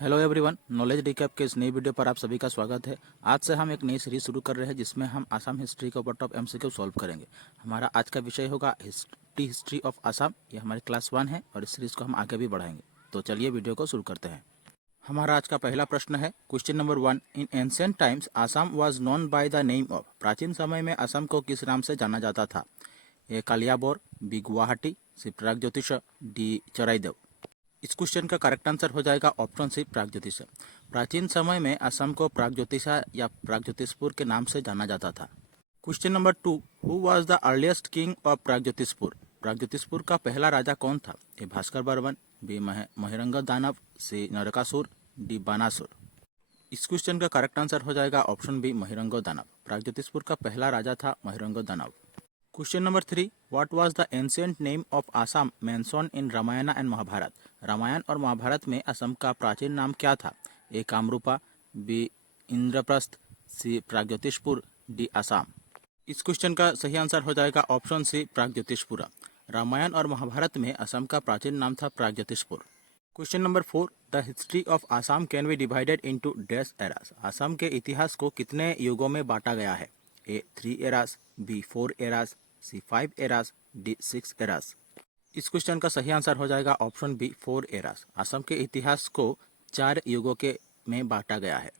Hello everyone, knowledge recap के इस नई वीडियो पर आप सभी का स्वागत है। आज से हम एक नई सीरीज शुरू कर रहे हैं जिसमें हम आसाम हिस्ट्री के ऊपर टॉप एमसीक्यू सॉल्व करेंगे। हमारा आज का विषय होगा हिस्ट्री ऑफ आसाम। ये हमारी क्लास 1 है और इस सीरीज को हम आगे भी बढ़ाएंगे। तो चलिए वीडियो को शुरू करते हैं। हमारा आज का पहला प्रश्न है question number 1। In ancient times Assam was known by the name of. प्राचीन समय में असम को किस नाम से जाना जाता था? ए कालियाबोर, बी गुवाहाटी, सी प्रागज्योतिष, डी चराइदेव। इस क्वेश्चन का करेक्ट आंसर हो जाएगा ऑप्शन सी प्रागज्योतिष। प्राचीन समय में असम को प्रागज्योतिषा या प्रागज्योतिषपुर के नाम से जाना जाता था। Question number 2। Who was the earliest king of Pragjyotishpur. Pragjyotishpur का पहला राजा कौन था? ए भास्कर बर्मन, बी महिरंग दानव, सी नरकासुर, डी बानासुर। इस क्वेश्चन का करेक्ट आंसर हो जाएगा ऑप्शन बी महिरंग दानव। प्रागज्योतिषपुर का पहला राजा था महिरंग दानव। Question number 3। What was the ancient name of Assam mentioned in Ramayana and Mahabharata. Ramayana और महाभारत में असम का प्राचीन नाम क्या था? A Kamarupa, B Indraprastha, C Pragjyotishpur, D Assam. इस क्वेश्चन का सही आंसर हो जाएगा ऑप्शन सी प्रागज्योतिषपुरा। रामायण और महाभारत में असम का प्राचीन नाम था Pragjyotishpur. Question number 4। The history of Assam can be divided into dash eras. Assam के इतिहास को कितने युगों में बांटा गया है? ए 3 एरास, बी 4 एरास, सी 5 एरास, डी 6 एरास। इस क्वेश्चन का सही आंसर हो जाएगा ऑप्शन बी 4 एरास। असम के इतिहास को 4 युगों के में बांटा गया है।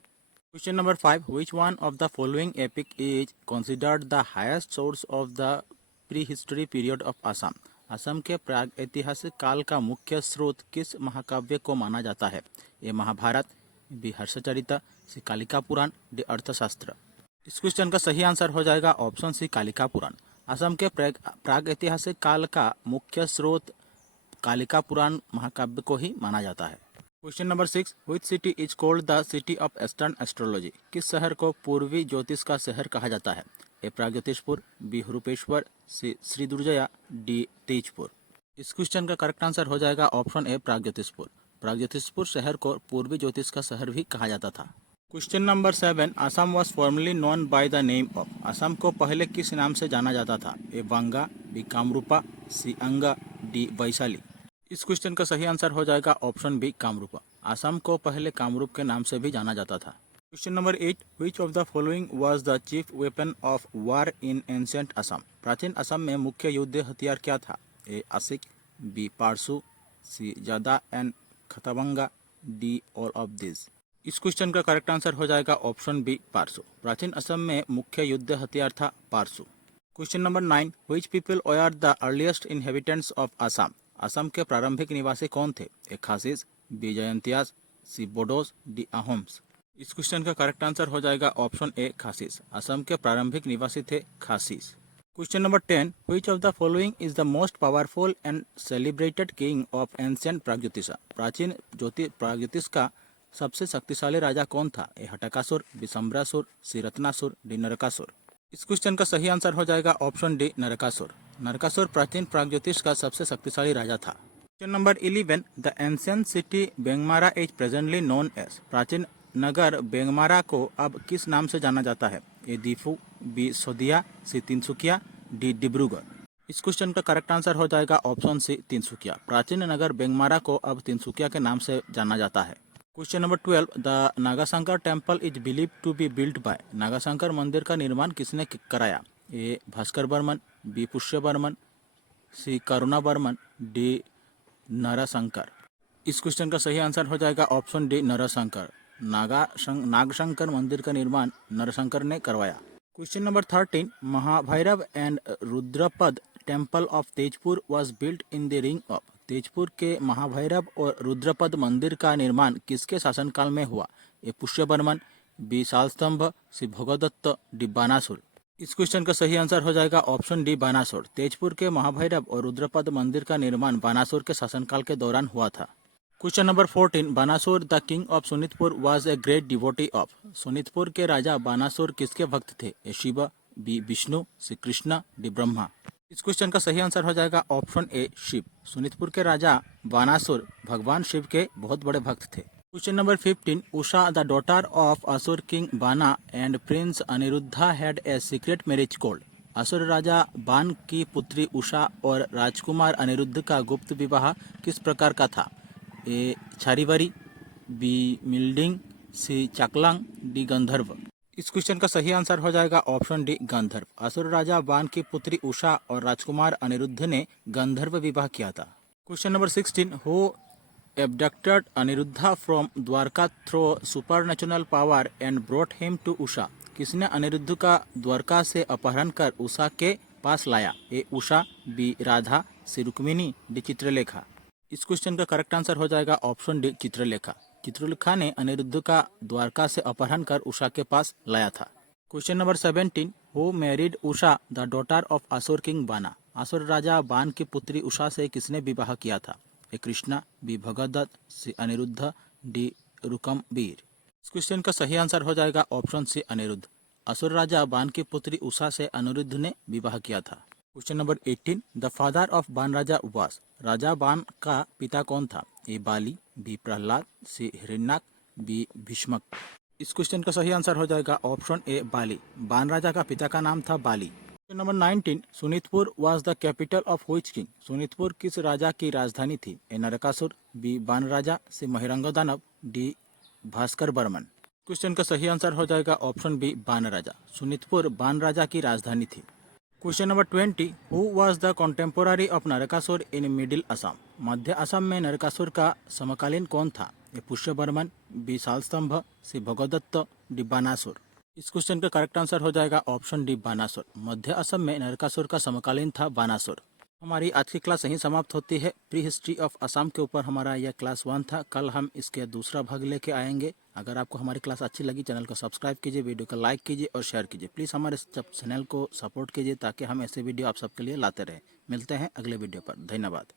Question number 5। Which one of the following epic is considered the highest source of the pre history period of Assam. Assam के प्राग ऐतिहासिक काल का मुख्य स्रोत किस महाकाव्य को माना जाता है? ए महाभारत, बी हर्षचरित, सी कालिका पुराण, डी अर्थशास्त्र। इस क्वेश्चन का सही आंसर हो जाएगा ऑप्शन सी कालिका पुराण। असम के प्राग ऐतिहासिक काल का मुख्य स्रोत कालिका पुराण महाकाव्य को ही माना जाता है। Question number 6। Which city is called the city of eastern astrology. किस शहर को पूर्वी ज्योतिष का शहर कहा जाता है? ए प्रागज्योतिषपुर, बी हुरुपेश्वर, सी श्रीदुर्जया, डी तेजपुर। इस क्वेश्चन का करेक्ट आंसर हो जाएगा ऑप्शन ए प्रागज्योतिषपुर। प्रागज्योतिषपुर शहर को पूर्वी ज्योतिष का शहर भी कहा जाता था। Question number 7। Assam was formally known by the name of. Assam को पहले किस नाम से जाना जाता था? ए बांगा, बी कामरूपा, सी अंगा, डी वैशाली। इस क्वेश्चन का सही आंसर हो जाएगा ऑप्शन बी कामरूपा। असम को पहले कामरूप के नाम से भी जाना जाता था। Question number 8। Which of the following was the chief weapon of war in ancient Assam. प्राचीन असम में मुख्य युद्ध हथियार क्या था? ए आसिक, बी पारसू, सी जादा एंड खतवंगा, डी ऑल ऑफ दिस। इस क्वेश्चन का करेक्ट आंसर हो जाएगा ऑप्शन बी पारसू। प्राचीन असम में मुख्य युद्ध हथियार था पारसू। Question number 9। Which people were the earliest inhabitants of Assam. Assam के प्रारंभिक निवासी कौन थे? A Khasis, B Jaintias, C Bodos, D Ahoms. इस क्वेश्चन का करेक्ट आंसर हो जाएगा ऑप्शन ए खासिस। असम के प्रारंभिक निवासी थे Khasis. Question number 10। Which of the following is the most powerful and celebrated king of ancient Pragjyotish. प्राचीन प्रागज्योतिष का सबसे शक्तिशाली राजा कौन था? A Hatakasur, B Samrasur, C Ratnasur, D Narakasur. इस क्वेश्चन का सही आंसर हो जाएगा ऑप्शन डी नरकासुर। नरकासुर प्राचीन प्रागज्योतिष का सबसे शक्तिशाली राजा था। Question number 11। The ancient city Bengmara is presently known as. प्राचीन नगर बेंगमारा को अब किस नाम से जाना जाता है? ए दीफू, बी सोदिया, सी तिनसुकिया, डी डिब्रूगढ़। इस क्वेश्चन का करेक्ट आंसर हो जाएगा ऑप्शन सी तिनसुकिया। प्राचीन नगर बेंगमारा को अब तिनसुकिया के नाम से जाना जाता है। Question number 12। The Nagashankar temple is believe to be built by. Nagashankar मंदिर का निर्माण किसने कराया? A Bhaskar Barman, B Pushya Barman, C Karuna Barman, D Narashankar. इस क्वेश्चन का सही आंसर हो जाएगा ऑप्शन डी नरशंकर। नागशंकर मंदिर का निर्माण नरशंकर ने करवाया। Question number 13। Mahabhairav and Rudrapad temple of Tezpur was built in the ring of. Tezpur के महाभैरव और रुद्रपद मंदिर का निर्माण किसके शासनकाल में हुआ? ए पुष्य बर्मन, बी सालस्तंभ, सी भोगदत्त, डी बानासुर। इस क्वेश्चन का सही आंसर हो जाएगा ऑप्शन डी बानासुर। तेजपुर के महाभैरव और रुद्रपद मंदिर का निर्माण बानासुर के शासनकाल के दौरान हुआ था। Question number 14। Banasur the king of Sonitpur was a great devotee of. Sonitpur के राजा बानासुर किसके भक्त थे? ए शिव, बी विष्णु, सी कृष्णा, डी ब्रह्मा। इस क्वेश्चन का सही आंसर हो जाएगा ऑप्शन ए शिव। सोनितपुर के राजा बानासुर भगवान शिव के बहुत बड़े भक्त थे। Question number 15। Usha the daughter of असुर किंग बाना and Prince Aniruddha had a secret marriage code. असुर राजा बान की पुत्री उषा और राजकुमार अनिरुद्ध का गुप्त विवाह किस प्रकार का था? ए छारीवारी, बी मिल्डिंग, सी चाकलांग, डी गंधर्व। इस क्वेश्चन का सही आंसर हो जाएगा ऑप्शन डी गंधर्व। असुर राजा बान की पुत्री उषा और राजकुमार अनिरुद्ध ने गंधर्व विवाह किया था। Question number 16, who abducted Aniruddha from Dwarka through supernatural power and brought him to Usha. किसने अनिरुद्ध का द्वारका से अपहरण कर उषा के पास लाया? ए उषा, बी राधा, सी रुक्मिणी, डी चित्रलेखा। इस क्वेश्चन का करेक्ट आंसर हो जाएगा ऑप्शन डी चित्रलेखा। चित्रलेखा ने अनिरुद्ध का द्वारका से अपहरण कर उषा के पास लाया था। Question number 17, who married Usha the daughter of असुर किंग बाना। असुर राजा बान की पुत्री उषा से किसने विवाह किया था? ए कृष्णा, बी भगदत्त, सी अनिरुद्ध, डी रुकमवीर। इस क्वेश्चन का सही आंसर हो जाएगा ऑप्शन सी अनिरुद्ध। असुर राजा बान की पुत्री उषा से अनिरुद्ध ने विवाह किया था। Question number 18, the father of बान राजा वास। राजा बान का पिता कौन था? ए बाली, बी प्रहलाद, सी हिरण्यक, बी भीष्मक। इस क्वेश्चन का सही आंसर हो जाएगा ऑप्शन ए बाली। बान राजा का पिता का नाम था Bali. Question number 19, Sonitpur was the capital of which king. Sonitpur किस राजा की राजधानी थी? ए नरकासुर, बी बान राजा, सी महिरंग दानव, डी भास्कर बर्मन। क्वेश्चन का सही आंसर हो जाएगा ऑप्शन बी बान राजा। सोनितपुर बान राजा की राजधानी थी। Question number 20, who was the contemporary of Narakasur in middle Assam. मध्य असम में नरकासुर का समकालीन कौन था? A Pushya Barman, B Salastambha, C Bhagadatta, D Banasur. इस क्वेश्चन का करेक्ट आंसर हो जाएगा ऑप्शन डी बानासुर। मध्य असम में नरकासुर का समकालीन था बानासुर। हमारी आज की क्लास यहीं समाप्त होती है। प्री हिस्ट्री ऑफ असम के ऊपर हमारा यह क्लास 1 था। कल हम इसके दूसरा भाग लेके आएंगे। अगर आपको हमारी क्लास अच्छी लगी, चैनल को सब्सक्राइब कीजिए, वीडियो को लाइक कीजिए और शेयर कीजिए। प्लीज़ हमारे चैनल को सपोर्ट कीजिए ताकि हम ऐसे वीडियो आप सबके लिए लाते रहें। मिलते हैं अगले वीडियो पर। धन्यवाद।